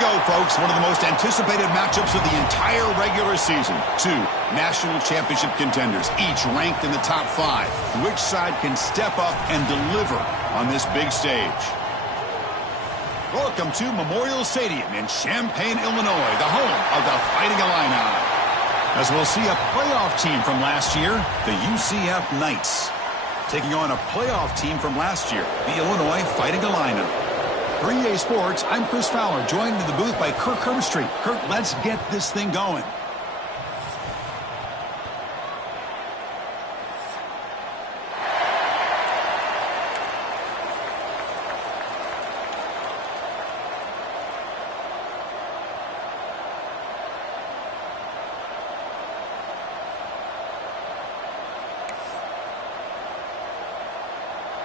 go, folks. One of the most anticipated matchups of the entire regular season. Two national championship contenders, each ranked in the top 5. Which side can step up and deliver on this big stage? Welcome to Memorial Stadium in Champaign, Illinois, the home of the Fighting Illini. As we'll see a playoff team from last year, the UCF Knights, taking on a playoff team from last year, the Illinois Fighting Illini. For EA Sports, I'm Chris Fowler, joined in the booth by Kirk Herbstreit. Kirk, let's get this thing going.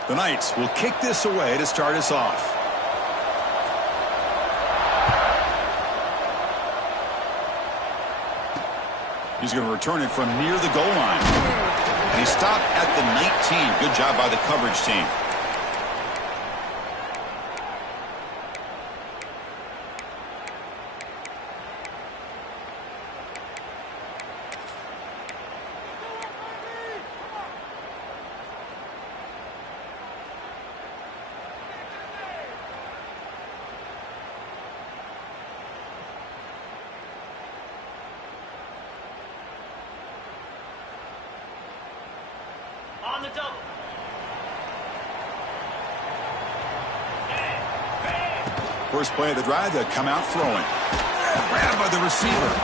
The Knights will kick this away to start us off. He's going to return it from near the goal line. And he stopped at the 19. Good job by the coverage team. On the double. First play of the drive, they'll come out throwing. Grabbed by the receiver.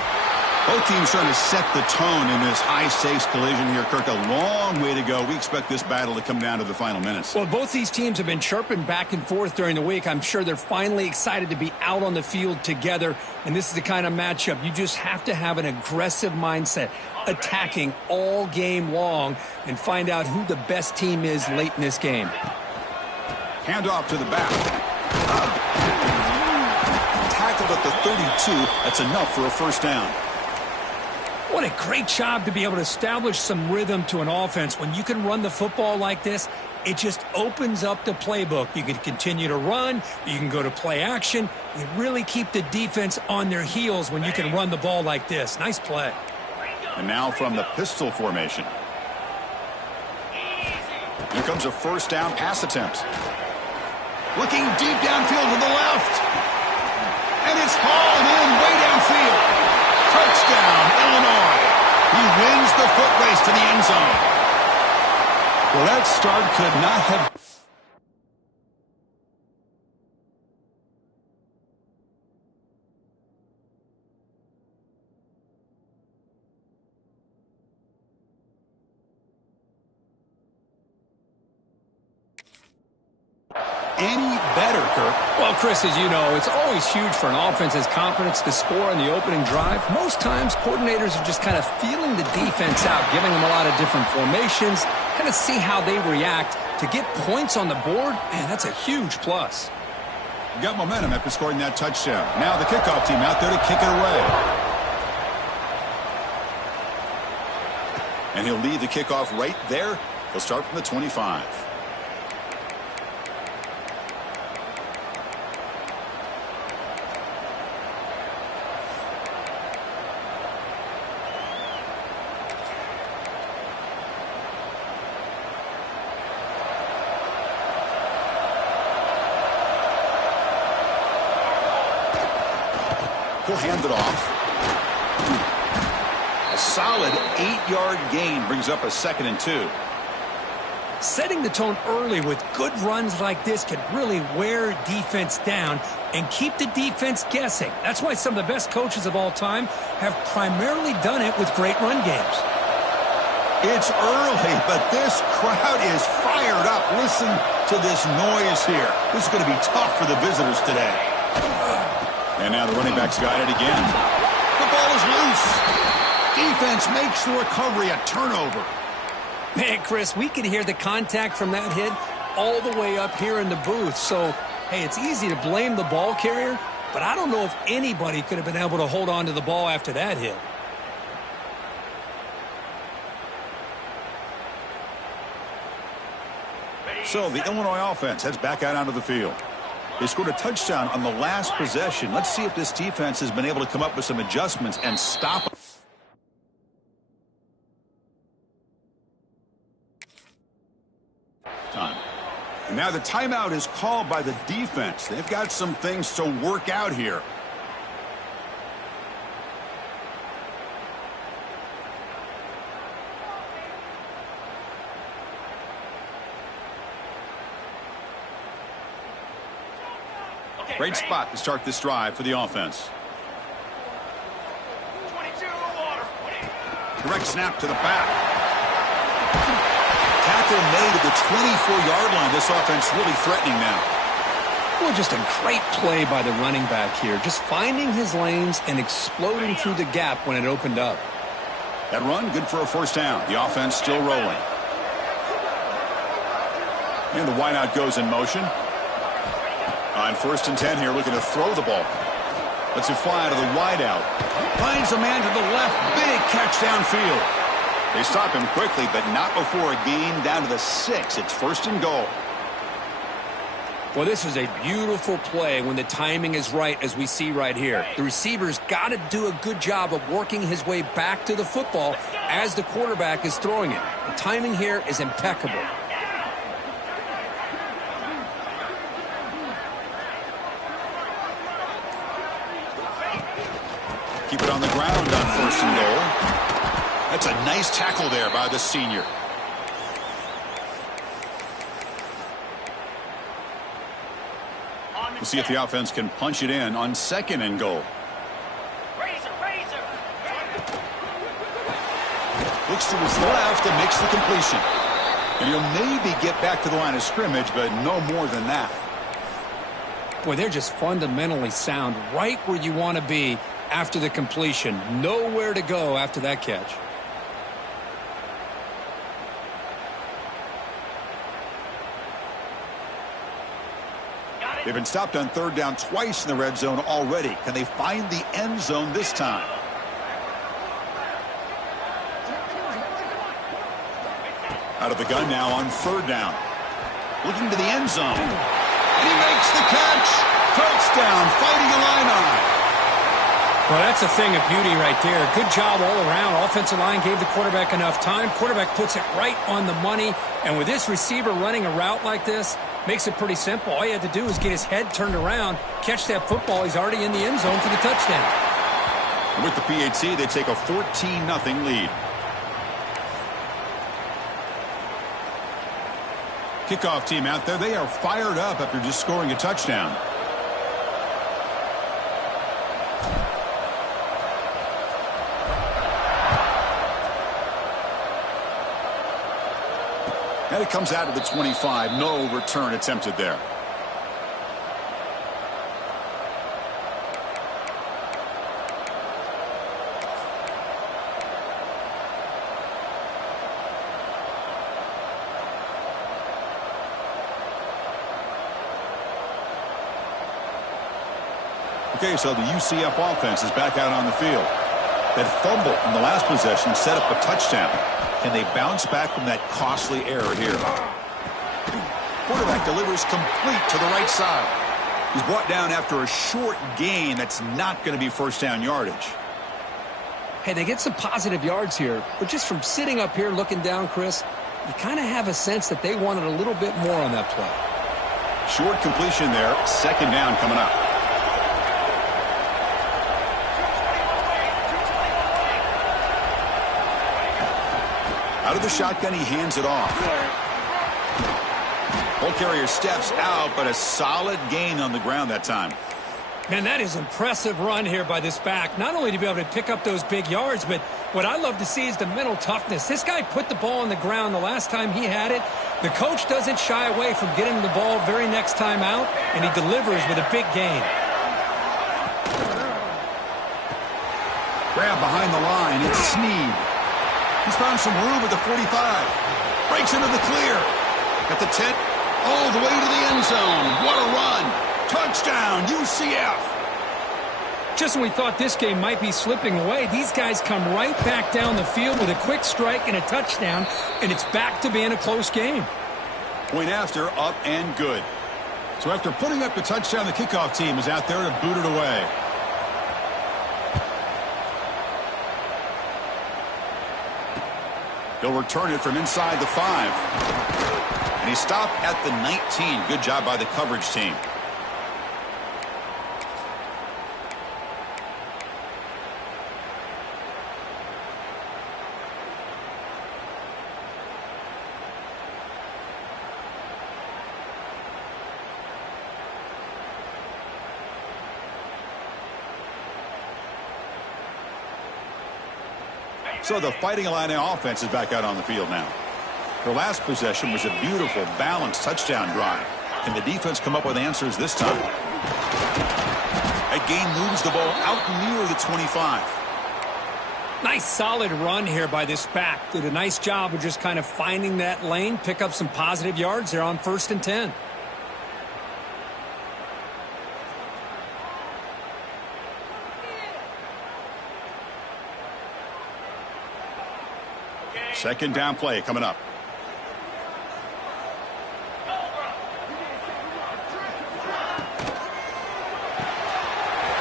Both teams trying to set the tone in this high-stakes collision here. Kirk, a long way to go. We expect this battle to come down to the final minutes. Well, both these teams have been chirping back and forth during the week. I'm sure they're finally excited to be out on the field together, and this is the kind of matchup you just have to have an aggressive mindset, attacking all game long, and find out who the best team is late in this game. Handoff to the back. Tackled at the 32. That's enough for a first down. What a great job to be able to establish some rhythm to an offense. When you can run the football like this, it just opens up the playbook. You can continue to run. You can go to play action. You really keep the defense on their heels when you can run the ball like this. Nice play. And now from the pistol formation. Here comes a first down pass attempt. Looking deep downfield to the left. And it's hauled in way downfield. Touchdown, Illinois. He wins the foot race to the end zone. Well, that start could not have... any better, Kirk. Well, Chris, as you know, it's always huge for an offense's confidence to score on the opening drive. Most times, coordinators are just kind of feeling the defense out, giving them a lot of different formations, kind of see how they react. To get points on the board, man, that's a huge plus. Got momentum after scoring that touchdown. Now the kickoff team out there to kick it away. And he'll lead the kickoff right there. He'll start from the 25. He'll hand it off. A solid 8-yard gain brings up a 2nd and 2. Setting the tone early with good runs like this can really wear defense down and keep the defense guessing. That's why some of the best coaches of all time have primarily done it with great run games. It's early, but this crowd is fired up. Listen to this noise here. This is going to be tough for the visitors today. And now the running back's got it again. The ball is loose. Defense makes the recovery a turnover. Man, Chris, we could hear the contact from that hit all the way up here in the booth. So, hey, it's easy to blame the ball carrier, but I don't know if anybody could have been able to hold on to the ball after that hit. So the Illinois offense heads back out onto the field. They scored a touchdown on the last possession. Let's see if this defense has been able to come up with some adjustments and stop them. And now the timeout is called by the defense. They've got some things to work out here. Great spot to start this drive for the offense. Direct snap to the back. Tackle made at the 24-yard line. This offense really threatening now. Well, just a great play by the running back here. Just finding his lanes and exploding through the gap when it opened up. That run, good for a first down. The offense still rolling. And the wideout goes in motion. On 1st and 10 here, looking to throw the ball. Lets it fly to the wideout. Finds a man to the left. Big catch downfield. They stop him quickly, but not before a gain down to the 6. It's 1st and goal. Well, this is a beautiful play when the timing is right, as we see right here. The receiver's got to do a good job of working his way back to the football as the quarterback is throwing it. The timing here is impeccable. Keep it on the ground on 1st and goal. That's a nice tackle there by the senior. We'll see if the offense can punch it in on 2nd and goal. Looks to his left and makes the completion. And he'll maybe get back to the line of scrimmage, but no more than that. Boy, they're just fundamentally sound right where you want to be after the completion. Nowhere to go after that catch. They've been stopped on 3rd down twice in the red zone already. Can they find the end zone this time? Out of the gun now on 3rd down. Looking to the end zone. And he makes the catch. Touchdown, Fighting Illini. Well, that's a thing of beauty right there. Good job all around. Offensive line gave the quarterback enough time. Quarterback puts it right on the money. And with this receiver running a route like this, makes it pretty simple. All you had to do is get his head turned around, catch that football. He's already in the end zone for the touchdown. And with the PAT, they take a 14-0 lead. Kickoff team out there. They are fired up after just scoring a touchdown. And it comes out of the 25. No return attempted there. Okay, so the UCF offense is back out on the field. That fumble in the last possession set up a touchdown. Can they bounce back from that costly error here? Quarterback delivers complete to the right side. He's brought down after a short gain. That's not going to be first down yardage. Hey, they get some positive yards here, but just from sitting up here looking down, Chris, you kind of have a sense that they wanted a little bit more on that play. Short completion there. 2nd down coming up. Out of the shotgun, he hands it off. Ball carrier steps out, but a solid gain on the ground that time. Man, that is impressive run here by this back. Not only to be able to pick up those big yards, but what I love to see is the mental toughness. This guy put the ball on the ground the last time he had it. The coach doesn't shy away from getting the ball very next time out, and he delivers with a big gain. Grab behind the line. It's Snead. He's found some room at the 45. Breaks into the clear. At the 10. All the way to the end zone. What a run. Touchdown, UCF. Just when we thought this game might be slipping away, these guys come right back down the field with a quick strike and a touchdown, and it's back to being a close game. Point after, up and good. So after putting up the touchdown, the kickoff team is out there to boot it away. He'll return it from inside the 5. And he stopped at the 19. Good job by the coverage team. So the Fighting Illini offense is back out on the field now. Their last possession was a beautiful, balanced touchdown drive. Can the defense come up with answers this time? That game moves the ball out near the 25. Nice solid run here by this back. Did a nice job of just kind of finding that lane, pick up some positive yards there on 1st and 10. Second down play coming up.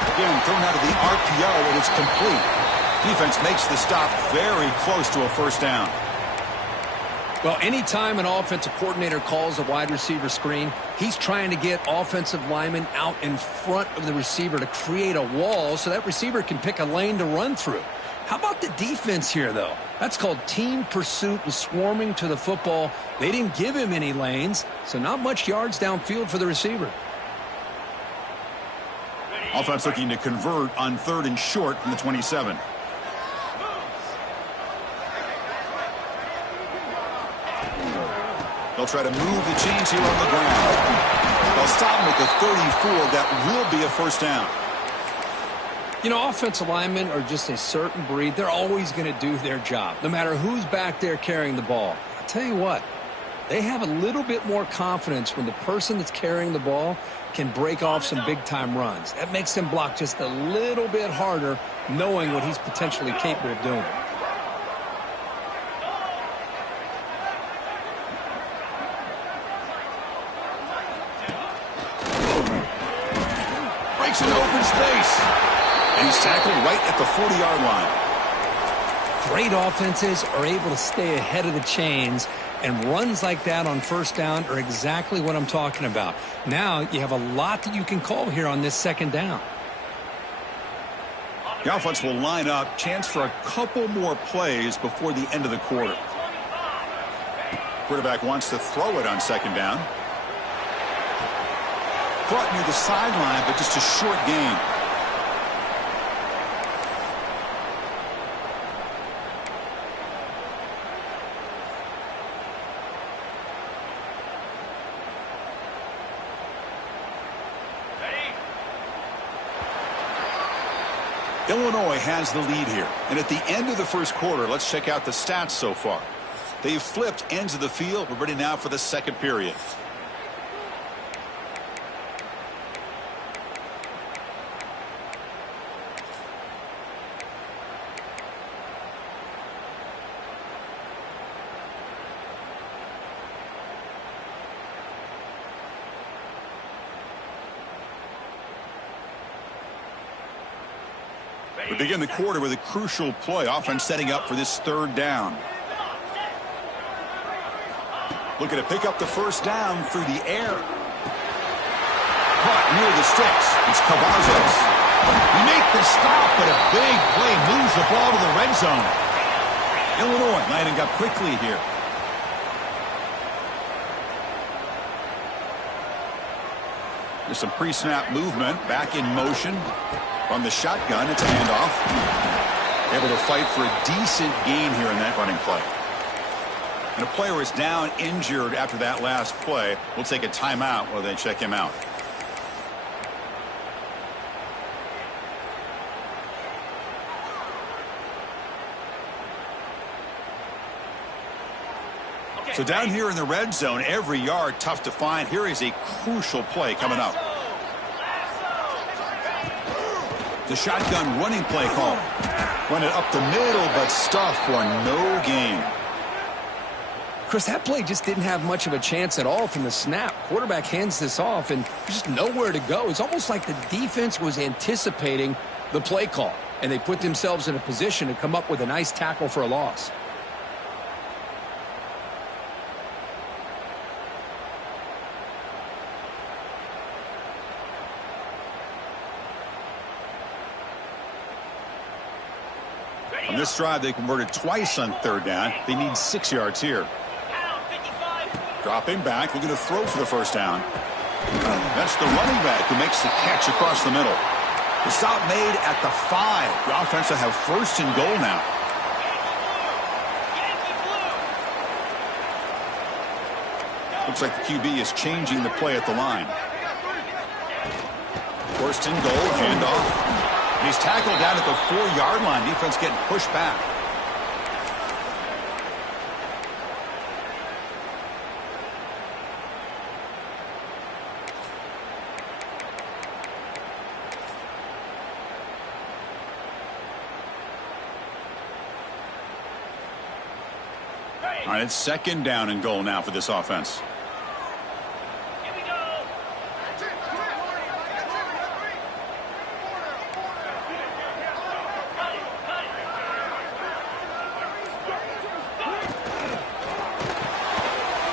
Again, thrown out of the RPO, and it's complete. Defense makes the stop very close to a first down. Well, anytime an offensive coordinator calls a wide receiver screen, he's trying to get offensive linemen out in front of the receiver to create a wall so that receiver can pick a lane to run through. How about the defense here, though? That's called team pursuit and swarming to the football. They didn't give him any lanes, so not much yards downfield for the receiver. Offense looking to convert on 3rd and short from the 27. They'll try to move the chains here on the ground. They'll stop him at the 34. That will be a first down. You know, offensive linemen are just a certain breed. They're always going to do their job, no matter who's back there carrying the ball. I'll tell you what, they have a little bit more confidence when the person that's carrying the ball can break off some big-time runs. That makes them block just a little bit harder, knowing what he's potentially capable of doing. Breaks into open space. And he's tackled right at the 40-yard line. Great offenses are able to stay ahead of the chains, and runs like that on first down are exactly what I'm talking about. Now you have a lot that you can call here on this second down. The offense will line up. Chance for a couple more plays before the end of the quarter. Quarterback wants to throw it on second down. Caught near the sideline, but just a short gain. Illinois has the lead here. And at the end of the first quarter, let's check out the stats so far. They've flipped ends of the field. We're ready now for the second period. We begin the quarter with a crucial play. Offense setting up for this third down. Looking to pick up the first down through the air. Caught near the sticks. It's Cavazos. We make the stop, but a big play moves the ball to the red zone. Illinois lining up quickly here. There's some pre-snap movement. Back in motion. From the shotgun, it's a handoff. Able to fight for a decent gain here in that running play. And a player is down injured after that last play. We'll take a timeout while they check him out. So down here in the red zone, every yard tough to find. Here is a crucial play coming up. The shotgun running play call. Run it up the middle, but stuff for no gain. Chris, that play just didn't have much of a chance at all from the snap. Quarterback hands this off, and there's just nowhere to go. It's almost like the defense was anticipating the play call, and they put themselves in a position to come up with a nice tackle for a loss. On this drive, they converted twice on third down. They need 6 yards here. Dropping back, looking to throw for the first down. That's the running back who makes the catch across the middle. The stop made at the 5. The offense will have first and goal now. Looks like the QB is changing the play at the line. First and goal, handoff. And he's tackled down at the 4-yard line. Defense getting pushed back. All right, it's second down and goal now for this offense. Here we go.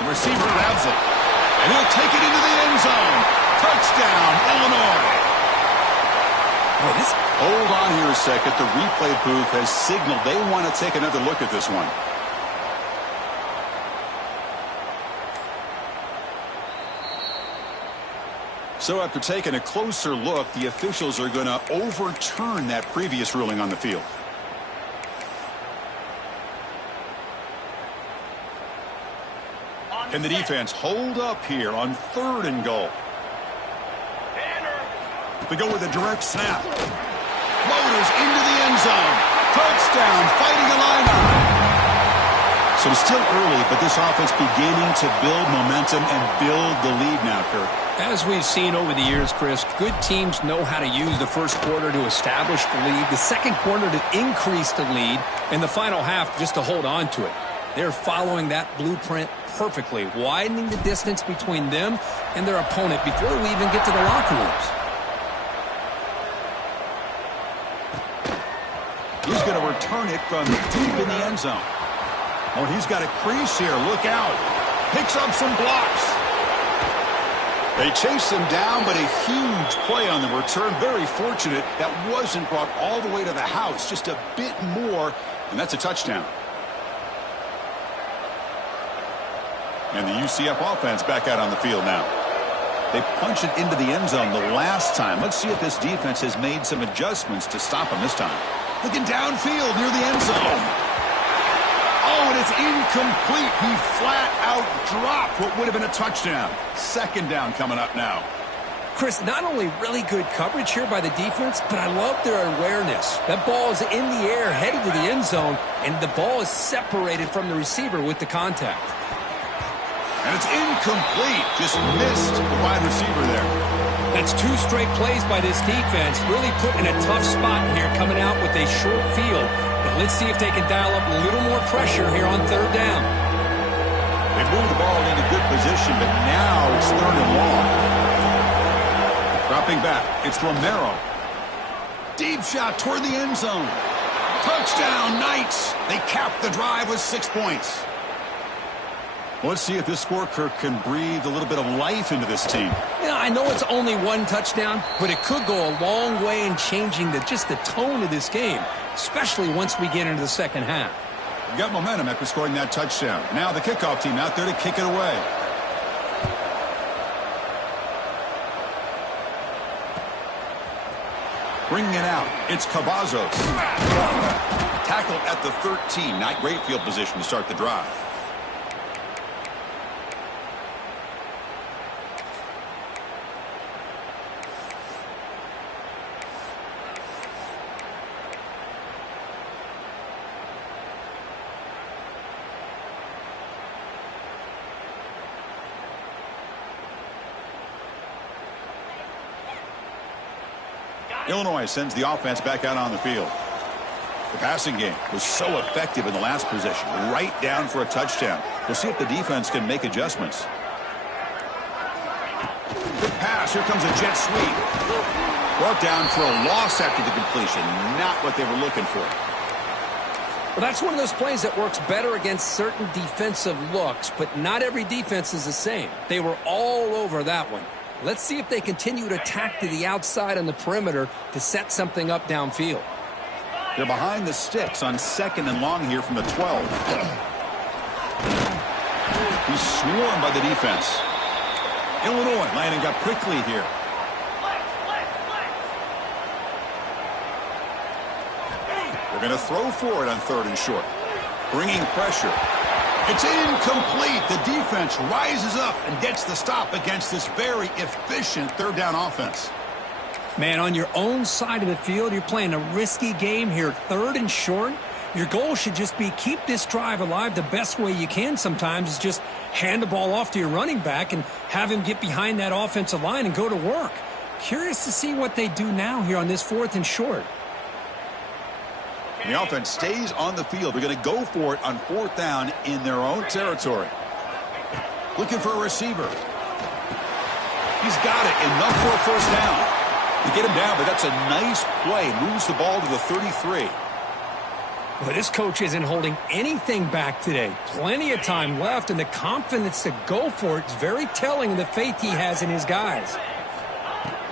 The receiver grabs it, and he'll take it into the end zone. Touchdown, Illinois. Hold on here a second. The replay booth has signaled they want to take another look at this one. So after taking a closer look, the officials are going to overturn that previous ruling on the field. Can the defense hold up here on third and goal? They go with a direct snap. Motors into the end zone. Touchdown, Fighting Illini. So it's still early, but this offense beginning to build momentum and build the lead now, Kirk. As we've seen over the years, Chris, good teams know how to use the first quarter to establish the lead, the second quarter to increase the lead, and the final half just to hold on to it. They're following that blueprint perfectly, widening the distance between them and their opponent before we even get to the locker rooms. He's going to return it from deep in the end zone. Oh, he's got a crease here. Look out. Picks up some blocks. They chase him down, but a huge play on the return. Very fortunate that wasn't brought all the way to the house. Just a bit more, and that's a touchdown. And the UCF offense back out on the field now. They punch it into the end zone the last time. Let's see if this defense has made some adjustments to stop him this time. Looking downfield near the end zone. Oh, and it's incomplete. He flat out dropped what would have been a touchdown. Second down coming up now. Chris, not only really good coverage here by the defense, but I love their awareness. That ball is in the air, headed to the end zone, and the ball is separated from the receiver with the contact. And it's incomplete. Just missed the wide receiver there. That's 2 straight plays by this defense. Really put in a tough spot here, coming out with a short field. But let's see if they can dial up a little more pressure here on third down. They moved the ball into good position, but now it's third and long. Dropping back, it's Romero. Deep shot toward the end zone. Touchdown, Knights. They cap the drive with 6 points. Let's see if this score, Kirk, can breathe a little bit of life into this team. Yeah, I know it's only 1 touchdown, but it could go a long way in changing just the tone of this game, especially once we get into the second half. We got momentum after scoring that touchdown. Now the kickoff team out there to kick it away. Bringing it out, it's Cavazos. Tackled at the 13. Not great field position to start the drive. Illinois sends the offense back out on the field. The passing game was so effective in the last possession, right down for a touchdown. We'll see if the defense can make adjustments. Good pass. Here comes a jet sweep. Brought down for a loss after the completion. Not what they were looking for. Well, that's one of those plays that works better against certain defensive looks, but not every defense is the same. They were all over that one. Let's see if they continue to attack to the outside on the perimeter to set something up downfield. They're behind the sticks on 2nd and long here from the 12. He's swarmed by the defense. Illinois lining up quickly here. They're going to throw for it on 3rd and short. Bringing pressure. It's incomplete. The defense rises up and gets the stop against this very efficient 3rd down offense. Man, on your own side of the field, you're playing a risky game here. 3rd and short. Your goal should just be keep this drive alive the best way you can sometimes is just hand the ball off to your running back and have him get behind that offensive line and go to work. Curious to see what they do now here on this 4th and short. The offense stays on the field. They're going to go for it on 4th down in their own territory. Looking for a receiver. He's got it. Enough for a 1st down. To get him down, but that's a nice play. Moves the ball to the 33. Well, this coach isn't holding anything back today. Plenty of time left, and the confidence to go for it is very telling of the faith he has in his guys.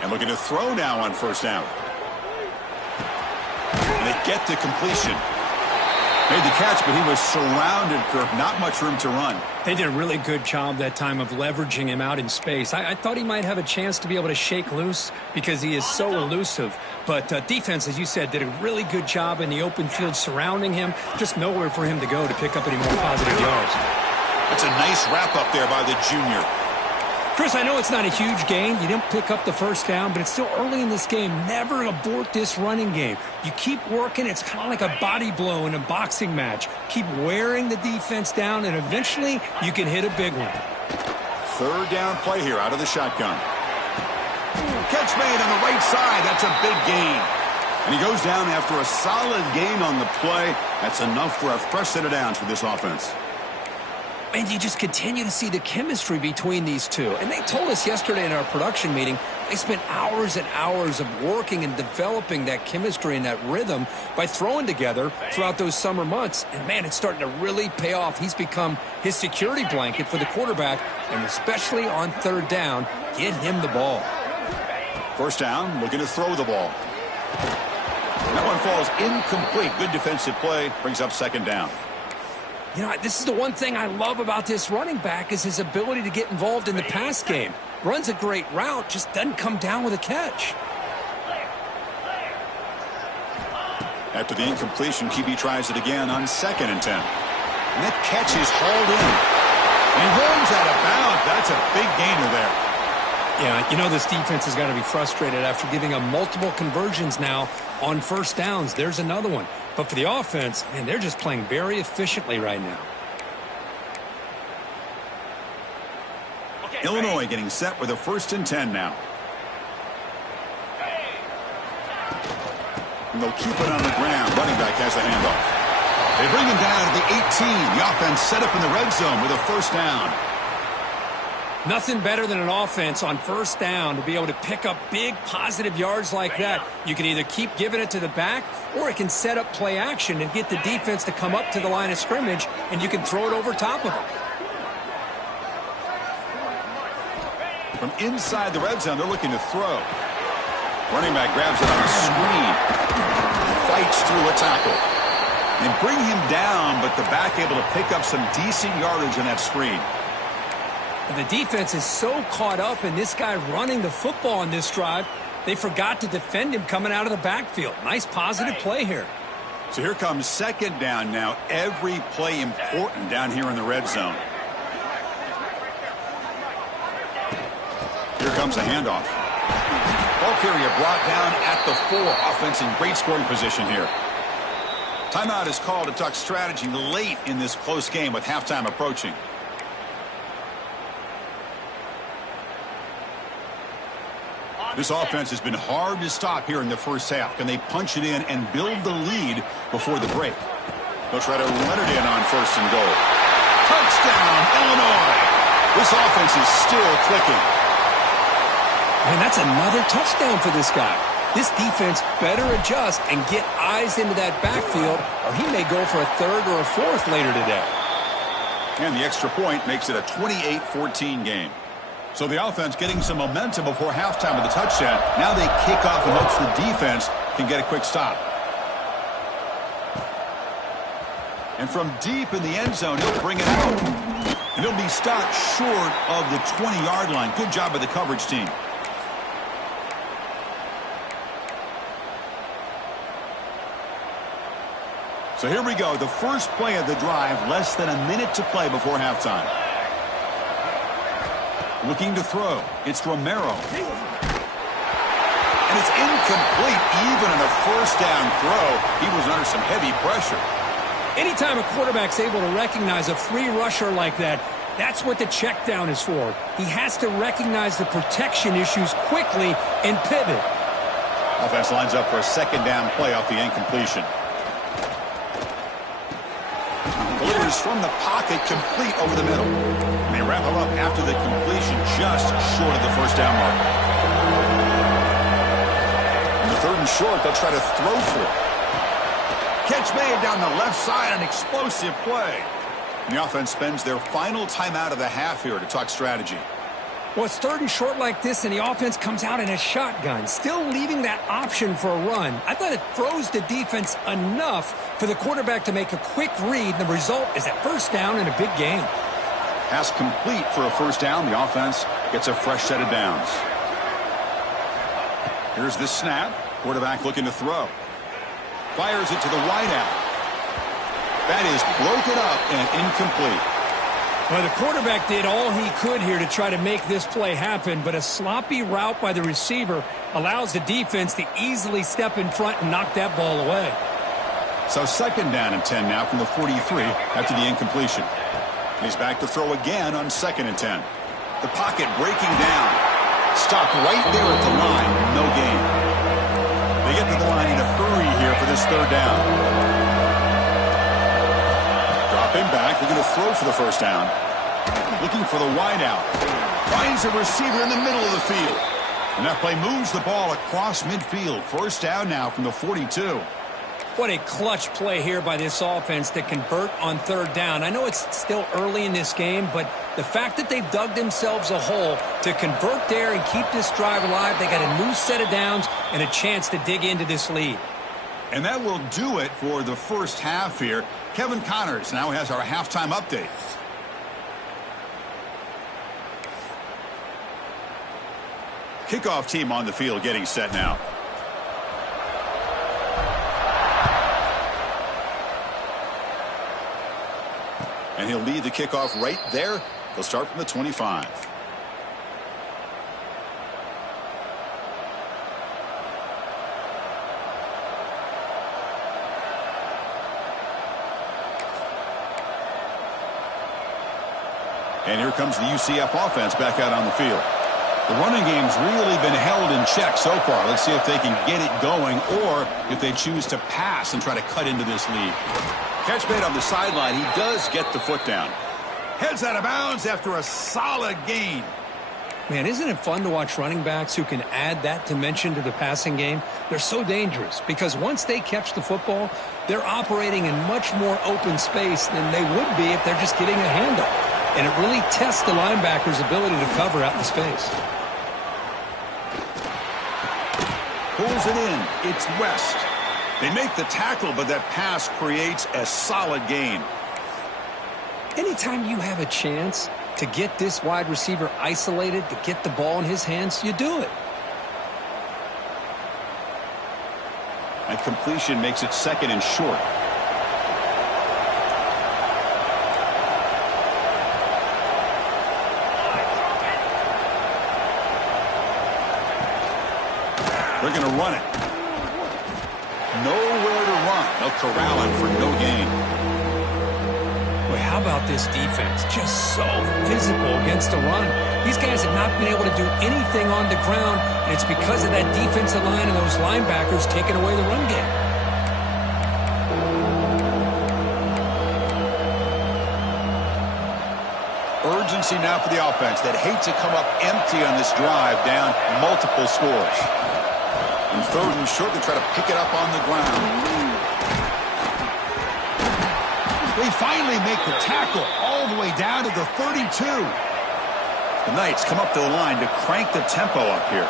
And looking to throw now on 1st down. And they get to completion. Made the catch, but he was surrounded for not much room to run. They did a really good job that time of leveraging him out in space. I thought he might have a chance to be able to shake loose because he is so elusive. But defense, as you said, did a really good job in the open field surrounding him. Just nowhere for him to go to pick up any more positive yards. That's a nice wrap-up there by the junior. Chris, I know it's not a huge gain. You didn't pick up the 1st down, but it's still early in this game. Never abort this running game. You keep working. It's kind of like a body blow in a boxing match. Keep wearing the defense down, and eventually you can hit a big one. 3rd down play here out of the shotgun. Catch made on the right side. That's a big gain. And he goes down after a solid gain on the play. That's enough for a fresh set of downs for this offense. And you just continue to see the chemistry between these two. And they told us yesterday in our production meeting, they spent hours and hours of working and developing that chemistry and that rhythm by throwing together throughout those summer months. And, man, it's starting to really pay off. He's become his security blanket for the quarterback, and especially on 3rd down, get him the ball. 1st down, looking to throw the ball. That one falls incomplete. Good defensive play. Brings up 2nd down. You know, this is the one thing I love about this running back is his ability to get involved in the pass game. Runs a great route, just doesn't come down with a catch. After the incompletion, QB tries it again on 2nd and 10. And that catch is hauled in. And he rolls out of bounds. That's a big gainer there. Yeah, you know this defense has got to be frustrated after giving up multiple conversions now on 1st downs. There's another one. But for the offense, man, they're just playing very efficiently right now. Illinois getting set with a 1st and 10 now. And they'll keep it on the ground. Running back has the handoff. They bring him down to the 18. The offense set up in the red zone with a 1st down. Nothing better than an offense on 1st down to be able to pick up big positive yards like that. You can either keep giving it to the back or it can set up play action and get the defense to come up to the line of scrimmage, and you can throw it over top of them. From inside the red zone, they're looking to throw. Running back grabs it on a screen. Fights through a tackle. And bring him down, but the back able to pick up some decent yardage on that screen. The defense is so caught up in this guy running the football on this drive, they forgot to defend him coming out of the backfield. Nice positive play here. So here comes 2nd down now. Every play important down here in the red zone. Here comes a handoff. Ball carrier brought down at the 4. Offense in great scoring position here. Timeout is called to talk strategy late in this close game with halftime approaching. This offense has been hard to stop here in the first half. Can they punch it in and build the lead before the break? They'll try to run it in on first and goal. Touchdown, Illinois. This offense is still clicking. Man, that's another touchdown for this guy. This defense better adjust and get eyes into that backfield, or he may go for a third or a fourth later today. And the extra point makes it a 28-14 game. So the offense getting some momentum before halftime with the touchdown. Now they kick off and hopes the defense can get a quick stop. And from deep in the end zone, he'll bring it out. And he'll be stopped short of the 20-yard line. Good job by the coverage team. So here we go, the first play of the drive, less than a minute to play before halftime. Looking to throw, it's Romero. And it's incomplete, even on a first down throw. He was under some heavy pressure. Anytime a quarterback's able to recognize a free rusher like that, that's what the check down is for. He has to recognize the protection issues quickly and pivot. Offense lines up for a second down play off the incompletion. Delivers from the pocket, complete over the middle. And they wrap him up after the completion, just short of the first down mark. On the third and short, they'll try to throw for it. Catch made down the left side, an explosive play. And the offense spends their final timeout of the half here to talk strategy. Well, it's third and short like this, and the offense comes out in a shotgun, still leaving that option for a run. I thought it throws the defense enough for the quarterback to make a quick read, and the result is a first down and a big gain. Pass complete for a first down. The offense gets a fresh set of downs. Here's the snap. Quarterback looking to throw. Fires it to the wideout. That is broken up and incomplete. Well, the quarterback did all he could here to try to make this play happen, but a sloppy route by the receiver allows the defense to easily step in front and knock that ball away. So second down and 10 now from the 43 after the incompletion. He's back to throw again on second and 10. The pocket breaking down. Stopped right there at the line. No gain. They get to the line in a hurry here for this third down. Dropping back, looking to throw for the first down. Looking for the wideout. Finds a receiver in the middle of the field. And that play moves the ball across midfield. First down now from the 42. What a clutch play here by this offense to convert on third down. I know it's still early in this game, but the fact that they've dug themselves a hole to convert there and keep this drive alive, they got a new set of downs and a chance to dig into this lead. And that will do it for the first half here. Kevin Connors now has our halftime update. Kickoff team on the field getting set now. And he'll lead the kickoff right there. They'll start from the 25. And here comes the UCF offense back out on the field. The running game's really been held in check so far. Let's see if they can get it going or if they choose to pass and try to cut into this lead. Catch made on the sideline. He does get the foot down. Heads out of bounds after a solid gain. Man, isn't it fun to watch running backs who can add that dimension to the passing game? They're so dangerous because once they catch the football, they're operating in much more open space than they would be if they're just getting a handoff. And it really tests the linebacker's ability to cover out in space. Pulls it in. It's West. They make the tackle, but that pass creates a solid gain. Anytime you have a chance to get this wide receiver isolated, to get the ball in his hands, you do it. That completion makes it second and short. They're going to run it. Nowhere to run. They'll corral him for no gain. Boy, how about this defense? Just so physical against the run. These guys have not been able to do anything on the ground, and it's because of that defensive line and those linebackers taking away the run game. Urgency now for the offense that hate to come up empty on this drive, down multiple scores. And third and short, they try to pick it up on the ground. They finally make the tackle all the way down to the 32. The Knights come up to the line to crank the tempo up here.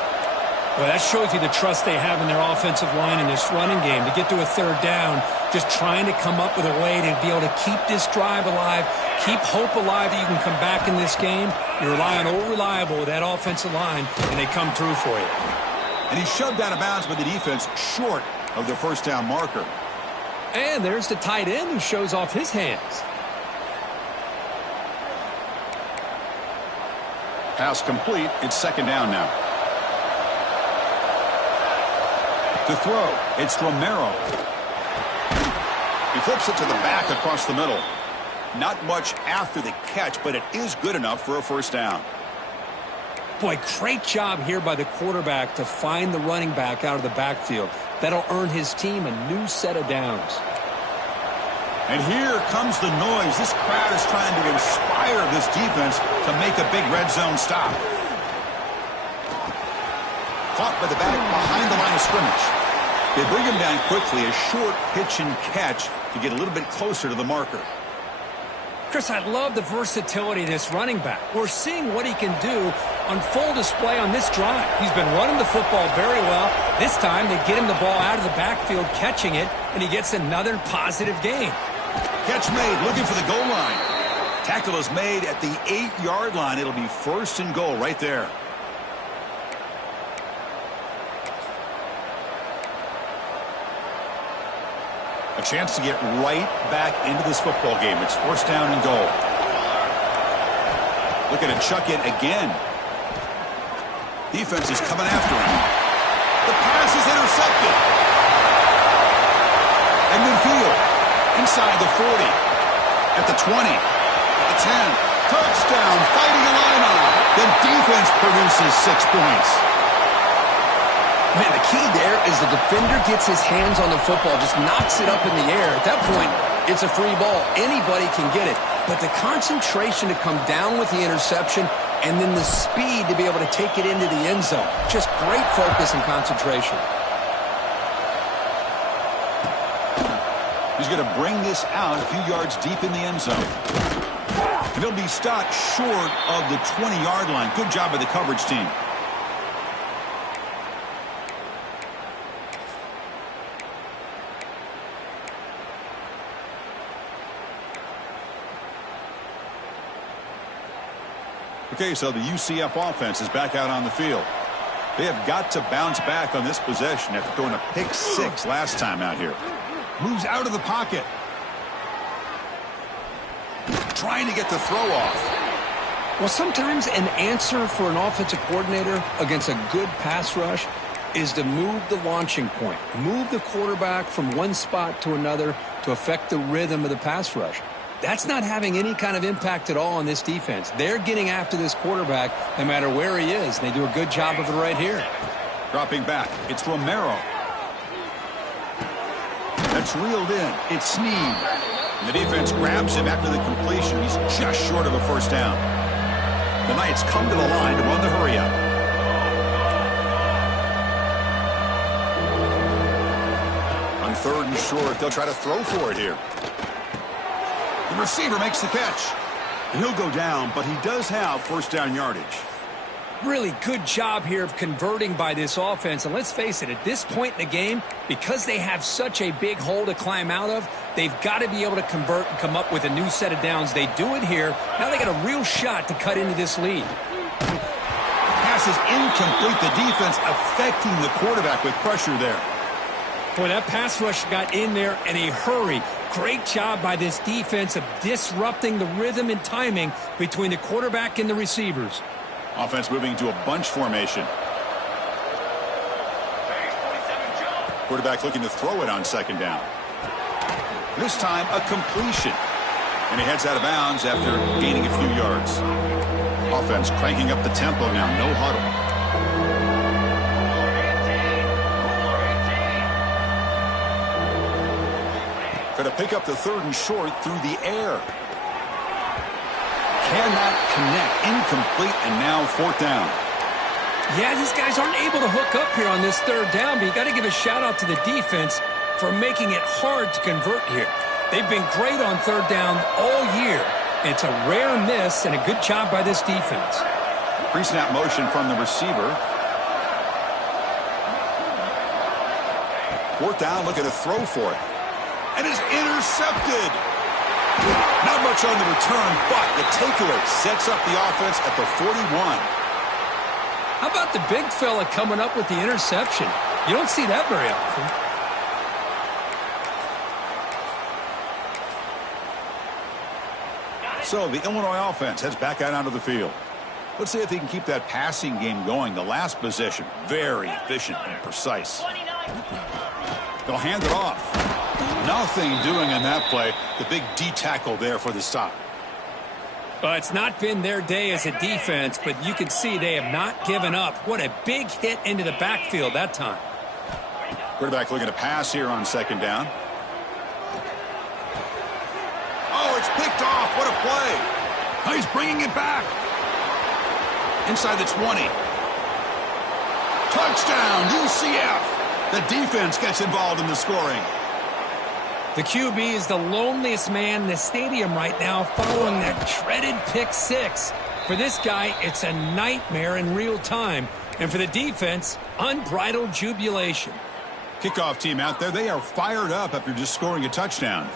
Well, that shows you the trust they have in their offensive line in this running game. To get to a third down, just trying to come up with a way to be able to keep this drive alive, keep hope alive that you can come back in this game. You rely on Old Reliable with that offensive line, and they come through for you. And he's shoved out of bounds by the defense short of the first down marker. And there's the tight end who shows off his hands. Pass complete. It's second down now. To throw, it's Romero. He flips it to the back across the middle. Not much after the catch, but it is good enough for a first down. Boy, great job here by the quarterback to find the running back out of the backfield. That'll earn his team a new set of downs. And here comes the noise. This crowd is trying to inspire this defense to make a big red zone stop. Caught by the back behind the line of scrimmage. They bring him down quickly, a short pitch and catch to get a little bit closer to the marker. Chris, I love the versatility of this running back. We're seeing what he can do on full display on this drive. He's been running the football very well. This time they get him the ball out of the backfield, catching it, and he gets another positive gain. Catch made, looking for the goal line. Tackle is made at the 8-yard line. It'll be first and goal right there. A chance to get right back into this football game. It's first down and goal. Looking to chuck it again. Defense is coming after him. The pass is intercepted. And midfield. Inside the 40. At the 20. At the 10. Touchdown. Fighting Illini. The defense produces 6 points. Man, the key there is the defender gets his hands on the football, just knocks it up in the air. At that point, it's a free ball. Anybody can get it. But the concentration to come down with the interception and then the speed to be able to take it into the end zone. Just great focus and concentration. He's going to bring this out a few yards deep in the end zone. And he'll be stopped short of the 20-yard line. Good job by the coverage team. Okay, so the UCF offense is back out on the field. They have got to bounce back on this possession after throwing a pick 6 last time out here. Moves out of the pocket. Trying to get the throw off. Well, sometimes an answer for an offensive coordinator against a good pass rush is to move the launching point. Move the quarterback from one spot to another to affect the rhythm of the pass rush. That's not having any kind of impact at all on this defense. They're getting after this quarterback no matter where he is. They do a good job of it right here. Dropping back. It's Romero. That's reeled in. It's Sneed. And the defense grabs him after the completion. He's just short of a first down. The Knights come to the line to run the hurry up. On third and short, they'll try to throw for it here. The receiver makes the catch. He'll go down, but he does have first down yardage. Really good job here of converting by this offense. And let's face it, at this point in the game, because they have such a big hole to climb out of, they've got to be able to convert and come up with a new set of downs. They do it here. Now they got a real shot to cut into this lead. Pass is incomplete. The defense affecting the quarterback with pressure there. Boy, that pass rush got in there in a hurry. Great job by this defense of disrupting the rhythm and timing between the quarterback and the receivers. Offense moving to a bunch formation. Quarterback looking to throw it on second down. This time, a completion. And he heads out of bounds after gaining a few yards. Offense cranking up the tempo now. No huddle. Going to pick up the 3rd and short through the air. Cannot connect. Incomplete, and now 4th down. Yeah, these guys aren't able to hook up here on this 3rd down, but you got to give a shout-out to the defense for making it hard to convert here. They've been great on 3rd down all year. It's a rare miss and a good job by this defense. Pre-snap motion from the receiver. 4th down, looking to throw for it. And is intercepted. Not much on the return, but the takeaway sets up the offense at the 41. How about the big fella coming up with the interception? You don't see that very often. So the Illinois offense heads back out onto the field. Let's see if he can keep that passing game going. The last possession, very efficient and precise. They'll hand it off. Nothing doing in that play. The big D tackle there for the stop. It's not been their day as a defense, but you can see they have not given up. What a big hit into the backfield that time. Quarterback looking to pass here on 2nd down. Oh, it's picked off. What a play. Oh, he's bringing it back. Inside the 20. Touchdown, UCF. The defense gets involved in the scoring. The QB is the loneliest man in the stadium right now following that shredded pick 6. For this guy, it's a nightmare in real time. And for the defense, unbridled jubilation. Kickoff team out there, they are fired up after just scoring a touchdown.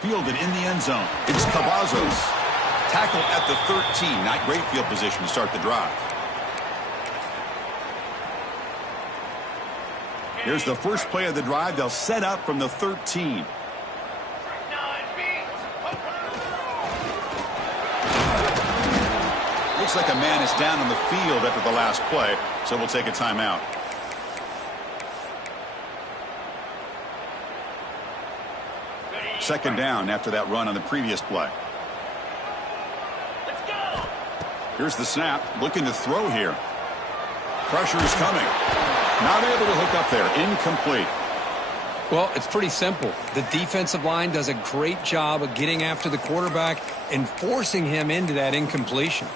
Fielded in the end zone. It's Cavazos. Tackle at the 13. Not great field position to start the drive. Here's the first play of the drive. They'll set up from the 13. Looks like a man is down on the field after the last play, so we'll take a timeout. Second down after that run on the previous play. Let's go. Here's the snap. Looking to throw here. Pressure is coming. Not able to hook up there. Incomplete. Well, it's pretty simple. The defensive line does a great job of getting after the quarterback and forcing him into that incompletion.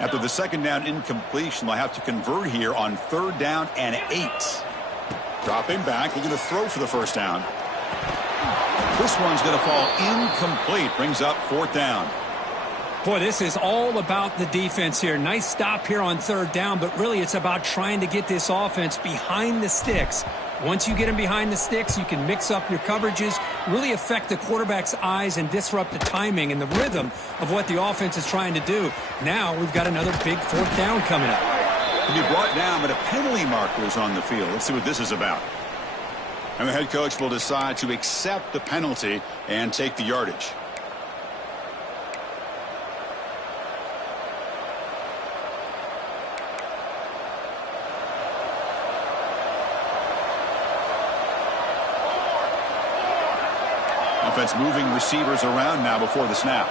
After the second down incompletion, they'll have to convert here on 3rd down and 8. Dropping back, looking to throw for the first down. This one's going to fall incomplete. Brings up 4th down. Boy, this is all about the defense here. Nice stop here on 3rd down, but really it's about trying to get this offense behind the sticks. Once you get them behind the sticks, you can mix up your coverages, really affect the quarterback's eyes and disrupt the timing and the rhythm of what the offense is trying to do. Now we've got another big 4th down coming up. He'll be brought down, but a penalty marker is on the field. Let's see what this is about. And the head coach will decide to accept the penalty and take the yardage. Offense moving receivers around now before the snap.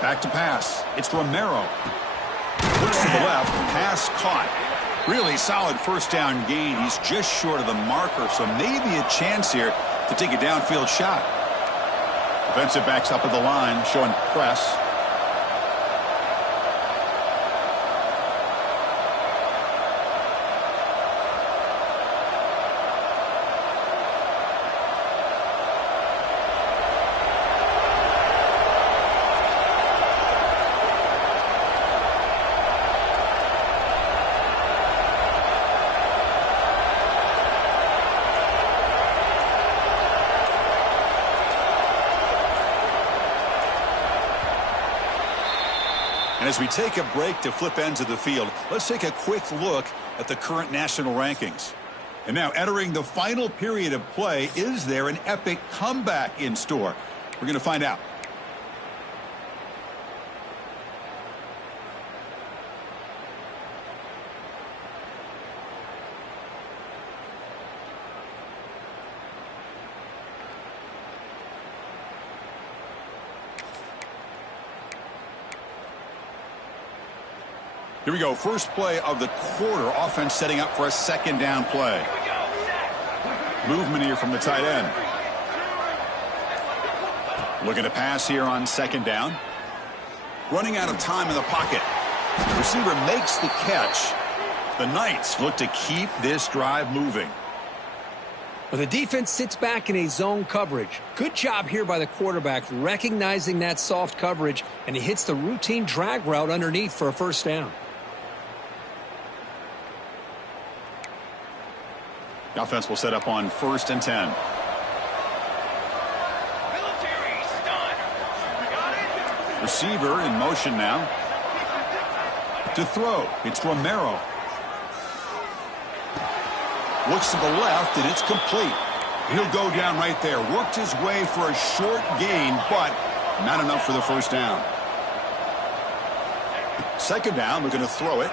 Back to pass. It's Romero. Looks to the left. Pass caught. Really solid first down gain. He's just short of the marker, so maybe a chance here to take a downfield shot. Defensive backs up at the line, showing press. And as we take a break to flip ends of the field, let's take a quick look at the current national rankings. And now entering the final period of play, is there an epic comeback in store? We're going to find out. Here we go. First play of the quarter. Offense setting up for a second down play. Movement here from the tight end. Looking to pass here on second down. Running out of time in the pocket. The receiver makes the catch. The Knights look to keep this drive moving. Well, the defense sits back in a zone coverage. Good job here by the quarterback recognizing that soft coverage, and he hits the routine drag route underneath for a first down. The offense will set up on 1st and 10. Military stun. Got it. Receiver in motion now. To throw. It's Romero. Looks to the left, and it's complete. He'll go down right there. Worked his way for a short gain, but not enough for the first down. Second down, we're going to throw it.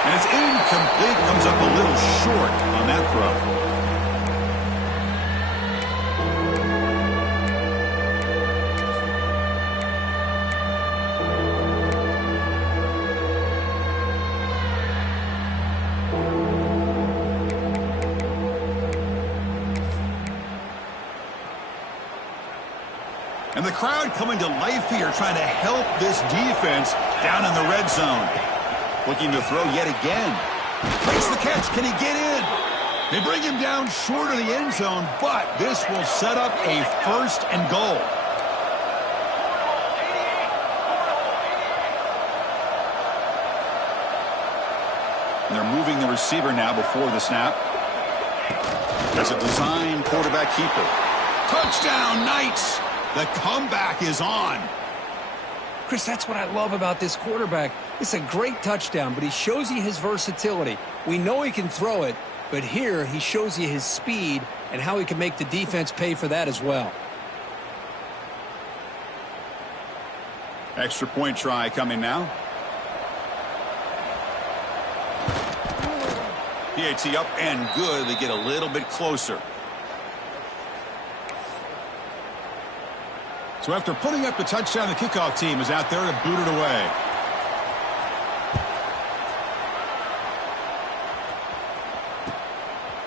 And it's incomplete. Comes up a little short on that throw. And the crowd coming to life here, trying to help this defense down in the red zone. Looking to throw yet again. Makes the catch. Can he get in? They bring him down short of the end zone, but this will set up a 1st and goal. And they're moving the receiver now before the snap. There's a design quarterback keeper. Touchdown, Knights! The comeback is on. Chris, that's what I love about this quarterback. It's a great touchdown, but he shows you his versatility. We know he can throw it, but here he shows you his speed and how he can make the defense pay for that as well. Extra point try coming now. PAT up and good. They get a little bit closer. So after putting up the touchdown, the kickoff team is out there to boot it away.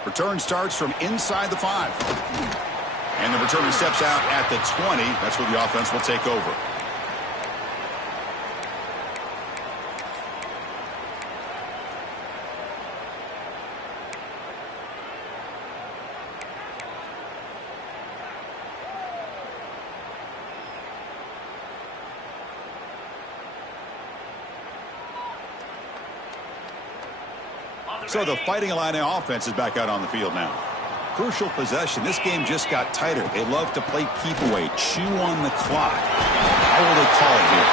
Return starts from inside the 5. And the returner steps out at the 20. That's where the offense will take over. So the Fighting Illini offense is back out on the field now. Crucial possession. This game just got tighter. They love to play keep away, chew on the clock. How will they call it here?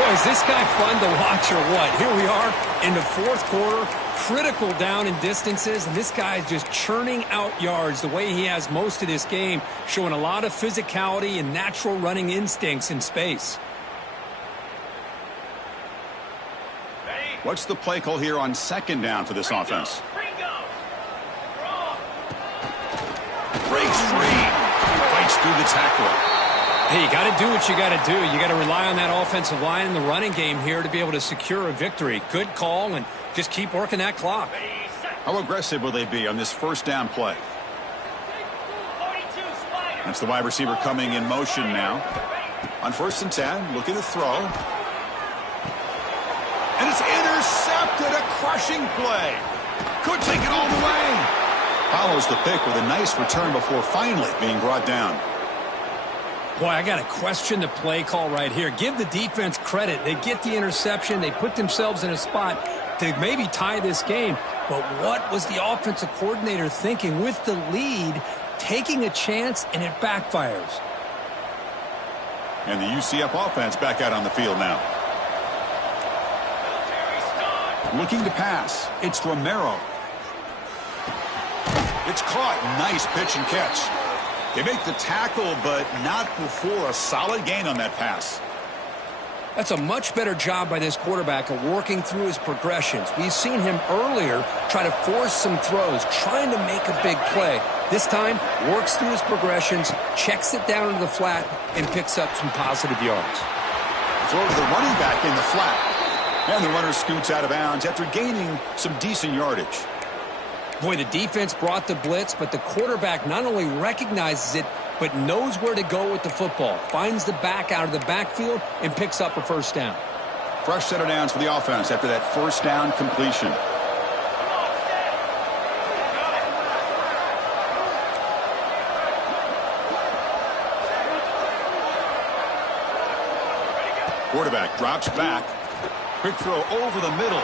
Boy, is this guy fun to watch or what? Here we are in the 4th quarter, critical down in distances, and this guy is just churning out yards the way he has most of this game, showing a lot of physicality and natural running instincts in space. What's the play call here on second down for this offense? Breaks free. Fights through the tackle. Hey, you got to do what you got to do. You got to rely on that offensive line in the running game here to be able to secure a victory. Good call, and just keep working that clock. How aggressive will they be on this first down play? That's the wide receiver coming in motion now. On 1st and 10, looking to throw. And it's intercepted, a crushing play. Could take it all the way. Follows the pick with a nice return before finally being brought down. Boy, I got to question the play call right here. Give the defense credit. They get the interception. They put themselves in a spot to maybe tie this game. But what was the offensive coordinator thinking with the lead, taking a chance, and it backfires? And the UCF offense back out on the field now. Looking to pass. It's Romero. It's caught. Nice pitch and catch. They make the tackle, but not before a solid gain on that pass. That's a much better job by this quarterback of working through his progressions. We've seen him earlier try to force some throws, trying to make a big play. This time, works through his progressions, checks it down into the flat, and picks up some positive yards. Throw to the running back in the flat. And the runner scoots out of bounds after gaining some decent yardage. Boy, the defense brought the blitz, but the quarterback not only recognizes it, but knows where to go with the football. Finds the back out of the backfield and picks up a first down. Fresh set of downs for the offense after that first down completion. Quarterback drops back. Quick throw over the middle.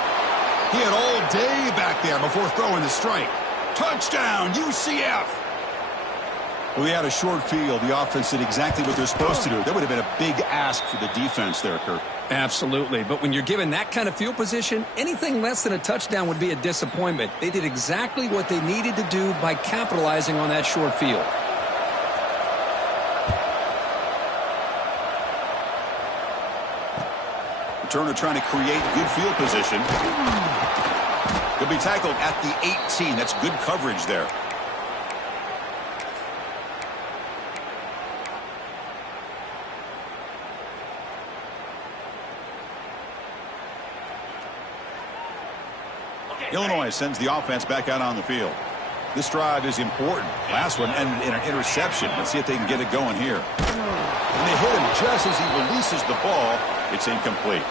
He had all day back there before throwing the strike. Touchdown, UCF! Well, he had a short field. The offense did exactly what they're supposed to do. That would have been a big ask for the defense there, Kurt. Absolutely. But when you're given that kind of field position, anything less than a touchdown would be a disappointment. They did exactly what they needed to do by capitalizing on that short field. Turner trying to create good field position. He'll be tackled at the 18. That's good coverage there. Illinois sends the offense back out on the field. This drive is important. Last one ended in an interception. Let's see if they can get it going here. And they hit him just as he releases the ball. It's incomplete.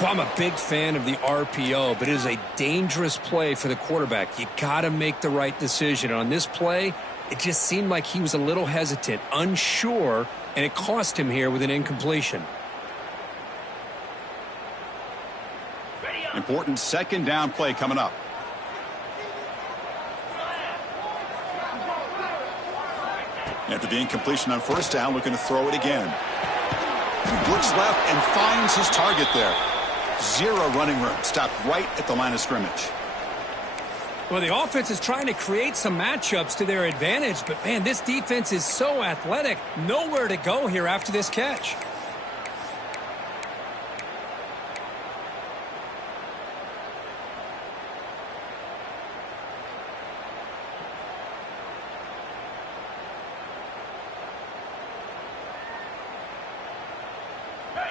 Well, I'm a big fan of the RPO, but it is a dangerous play for the quarterback. You got to make the right decision. On this play, it just seemed like he was a little hesitant, unsure, and it cost him here with an incompletion. Important second down play coming up. After the incompletion on first down, looking to throw it again. Looks left and finds his target there. Zero running room. Stopped right at the line of scrimmage. Well, the offense is trying to create some matchups to their advantage, but, man, this defense is so athletic. Nowhere to go here after this catch.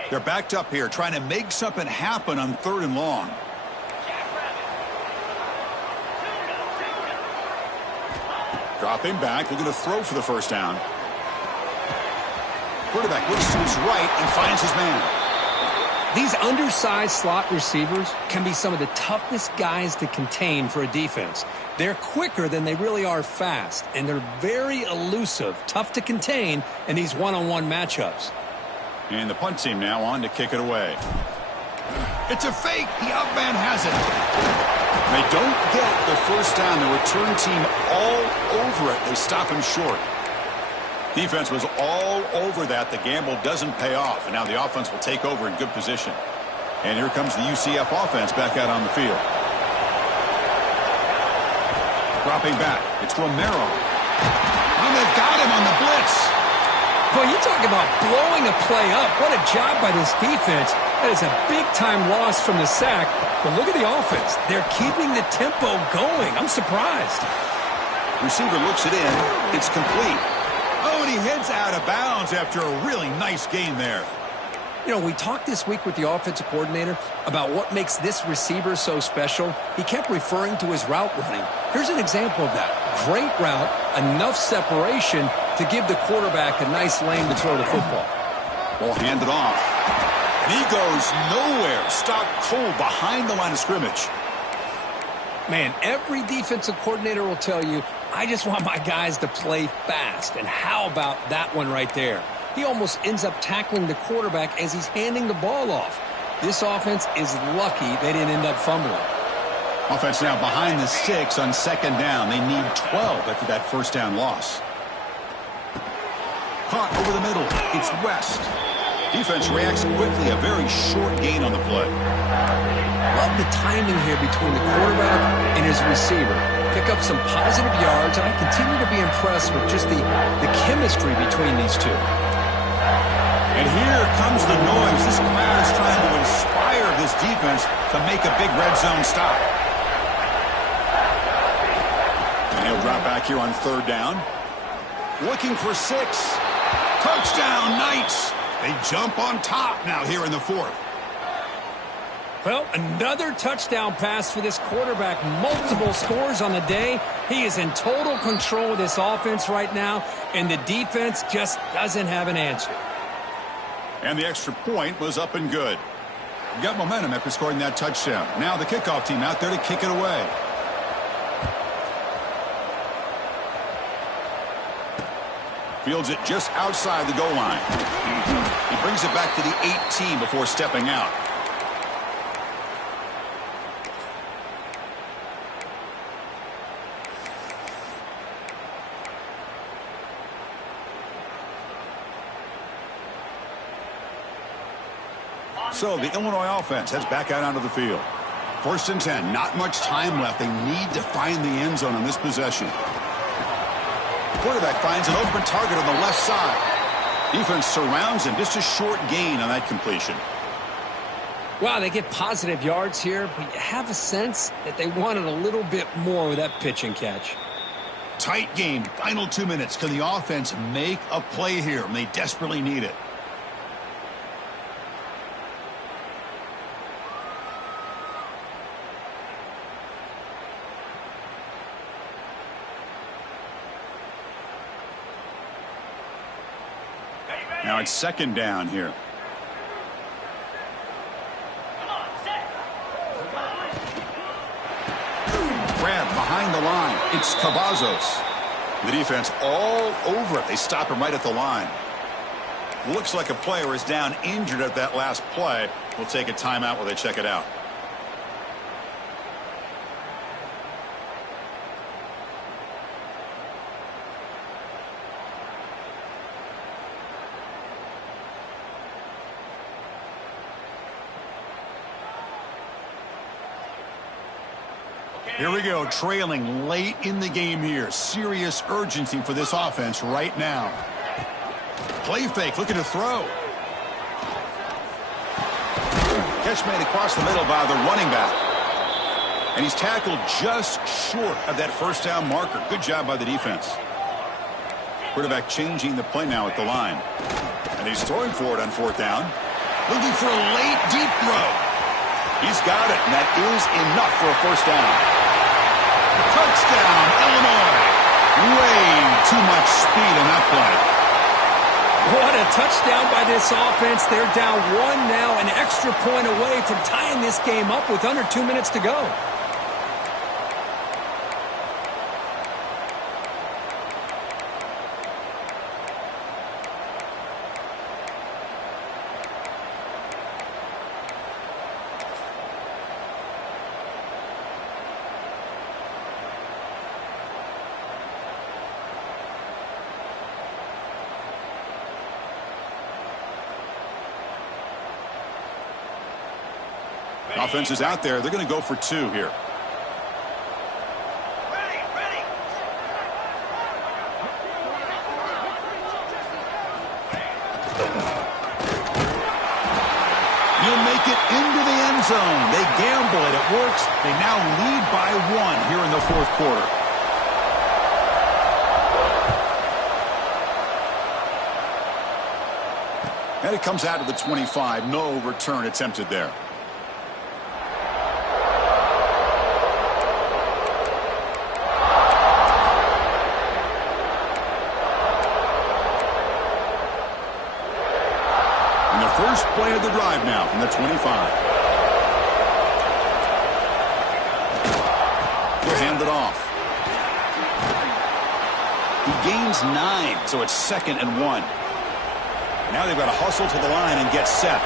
They're backed up here, trying to make something happen on 3rd and long. Dropping back, looking to throw for the first down. Quarterback looks to his right and finds his man. These undersized slot receivers can be some of the toughest guys to contain for a defense. They're quicker than they really are fast, and they're very elusive, tough to contain in these one-on-one matchups. And the punt team now on to kick it away. It's a fake. The out man has it. They don't get the first down. The return team all over it. They stop him short. Defense was all over that. The gamble doesn't pay off. And now the offense will take over in good position. And here comes the UCF offense back out on the field. Dropping back. It's Romero. And they've got him on the blitz. Boy, you talk about blowing a play up. What a job by this defense. That is a big-time loss from the sack. But look at the offense. They're keeping the tempo going. I'm surprised. Receiver looks it in. It's complete. Oh, and he heads out of bounds after a really nice gain there. You know, we talked this week with the offensive coordinator about what makes this receiver so special. He kept referring to his route running. Here's an example of that. Great route, enough separation to give the quarterback a nice lane to throw the football. Ball handed off. And he goes nowhere. Stopped cold behind the line of scrimmage. Man, every defensive coordinator will tell you, I just want my guys to play fast. And how about that one right there? He almost ends up tackling the quarterback as he's handing the ball off. This offense is lucky they didn't end up fumbling. Offense now behind the 6 on second down. They need 12 after that first down loss. Caught over the middle. It's West. Defense reacts quickly. A very short gain on the play. Love love the timing here between the quarterback and his receiver. Pick up some positive yards, and I continue to be impressed with just the chemistry between these two. And here comes the noise. This crowd is trying to inspire this defense to make a big red zone stop. And he'll drop back here on 3rd down. Looking for 6. Touchdown, Knights. They jump on top now here in the 4th. Well, another touchdown pass for this quarterback. Multiple scores on the day. He is in total control of this offense right now, and the defense just doesn't have an answer. And the extra point was up and good. You got momentum after scoring that touchdown. Now the kickoff team out there to kick it away. Fields it just outside the goal line. He brings it back to the 18 before stepping out. So the Illinois offense heads back out onto the field. 1st and 10. Not much time left. They need to find the end zone on this possession. The quarterback finds an open target on the left side. Defense surrounds him. Just a short gain on that completion. Wow, they get positive yards here, but you have a sense that they wanted a little bit more with that pitch and catch. Tight game. Final 2 minutes. Can the offense make a play here? And they desperately need it. Now it's 2nd down here. Grab behind the line. It's Cavazos. The defense all over it. They stop him right at the line. Looks like a player is down injured at that last play. We'll take a timeout while they check it out. Here we go, trailing late in the game here. Serious urgency for this offense right now. Play fake, looking to throw. Catch made across the middle by the running back. And he's tackled just short of that 1st down marker. Good job by the defense. Quarterback changing the play now at the line. And he's throwing for it on 4th down. Looking for a late deep throw. He's got it, and that is enough for a 1st down. Touchdown, Illinois. Way too much speed on that play. What a touchdown by this offense. They're down 1 now, an extra point away from tying this game up with under 2 minutes to go. Offense is out there. They're going to go for 2 here. Ready. You'll make it into the end zone. They gamble it. It works. They now lead by 1 here in the 4th quarter. And it comes out to the 25. No return attempted there. First play of the drive now from the 25. He'll hand it off. He gains 9, so it's 2nd and 1. Now they've got to hustle to the line and get set.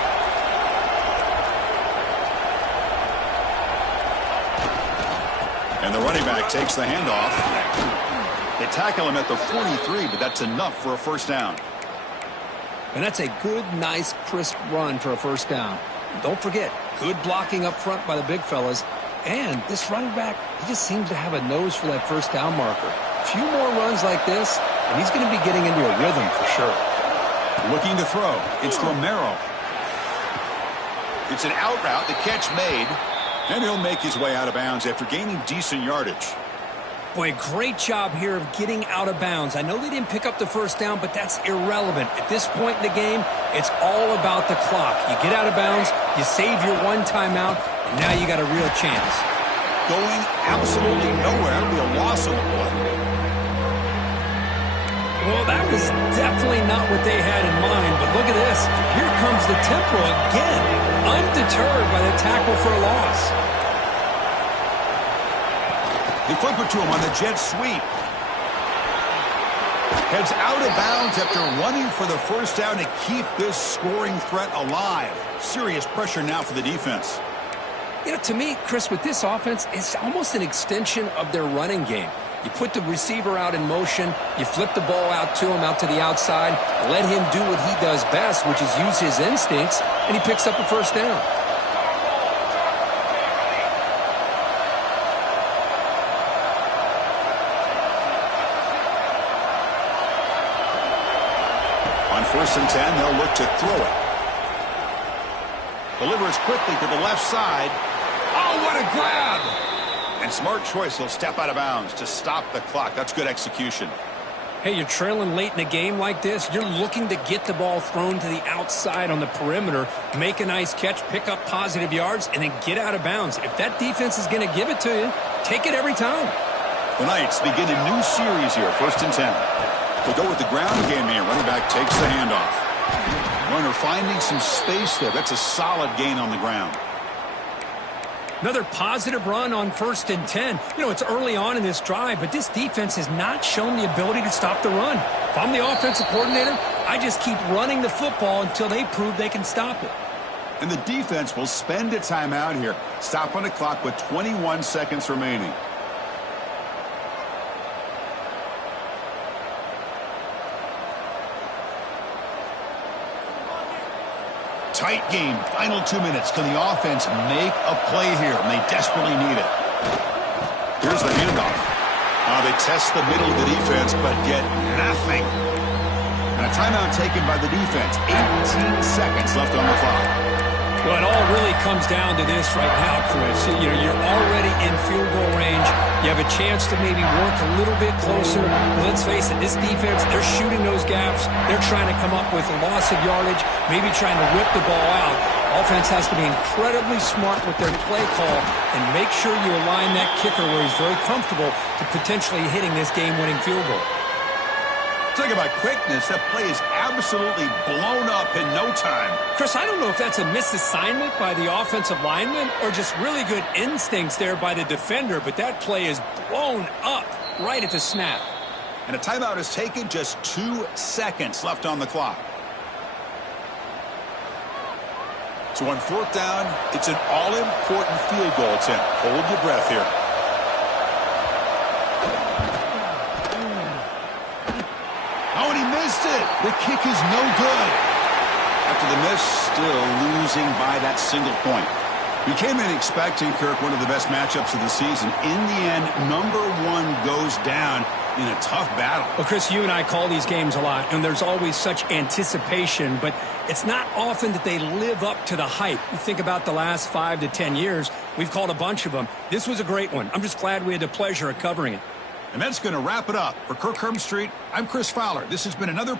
And the running back takes the handoff. They tackle him at the 43, but that's enough for a 1st down. And that's a good, nice, crisp run for a 1st down. Don't forget, good blocking up front by the big fellas. And this running back, he just seems to have a nose for that first down marker. A few more runs like this, and he's going to be getting into a rhythm for sure. Looking to throw. It's Romero. It's an out route. The catch made. And he'll make his way out of bounds after gaining decent yardage. Boy, great job here of getting out of bounds. I know they didn't pick up the first down, but that's irrelevant. At this point in the game, it's all about the clock. You get out of bounds, you save your one timeout, and now you got a real chance. Going absolutely nowhere. It'll be a loss on the play. Well, that was definitely not what they had in mind, but look at this. Here comes the tempo again, undeterred by the tackle for a loss. They flip it to him on the jet sweep. Heads out of bounds after running for the first down to keep this scoring threat alive. Serious pressure now for the defense. You know, to me, Chris, with this offense, it's almost an extension of their running game. You put the receiver out in motion, you flip the ball out to him, out to the outside, let him do what he does best, which is use his instincts, and he picks up a first down. On 1st and 10, they'll look to throw it. Delivers quickly to the left side. Oh, what a grab! And smart choice, he'll step out of bounds to stop the clock. That's good execution. Hey, you're trailing late in a game like this. You're looking to get the ball thrown to the outside on the perimeter, make a nice catch, pick up positive yards, and then get out of bounds. If that defense is going to give it to you, take it every time. The Knights begin a new series here, 1st and 10. They'll go with the ground game here. Running back takes the handoff. Runner finding some space there. That's a solid gain on the ground. Another positive run on 1st and 10. You know, it's early on in this drive, but this defense has not shown the ability to stop the run. If I'm the offensive coordinator, I just keep running the football until they prove they can stop it. And the defense will spend a timeout here. Stop on the clock with 21 seconds remaining. Tight game, final 2 minutes. Can the offense make a play here? And they desperately need it. Here's the handoff. They test the middle of the defense, but get nothing. And a timeout taken by the defense. 18 seconds left on the clock. Well, it all really comes down to this right now, Chris. You know, you're already in field goal range. You have a chance to maybe work a little bit closer. But let's face it, this defense, they're shooting those gaps. They're trying to come up with a loss of yardage, maybe trying to whip the ball out. Offense has to be incredibly smart with their play call and make sure you align that kicker where he's very comfortable to potentially hitting this game-winning field goal. Talk about quickness. That play is absolutely blown up in no time. Chris, I don't know if that's a misassignment by the offensive lineman or just really good instincts there by the defender, but that play is blown up right at the snap. And a timeout is taken, just 2 seconds left on the clock. So on 4th down, it's an all-important field goal attempt. Hold your breath here. Oh, and he missed it. The kick is no good. After the miss, still losing by that single point. We came in expecting, Kirk, one of the best matchups of the season. In the end, number 1 goes down in a tough battle. Well, Chris, you and I call these games a lot, and there's always such anticipation, but it's not often that they live up to the hype. You think about the last 5 to 10 years, we've called a bunch of them. This was a great one. I'm just glad we had the pleasure of covering it. And that's going to wrap it up. For Kirk Herbstreit, I'm Chris Fowler. This has been another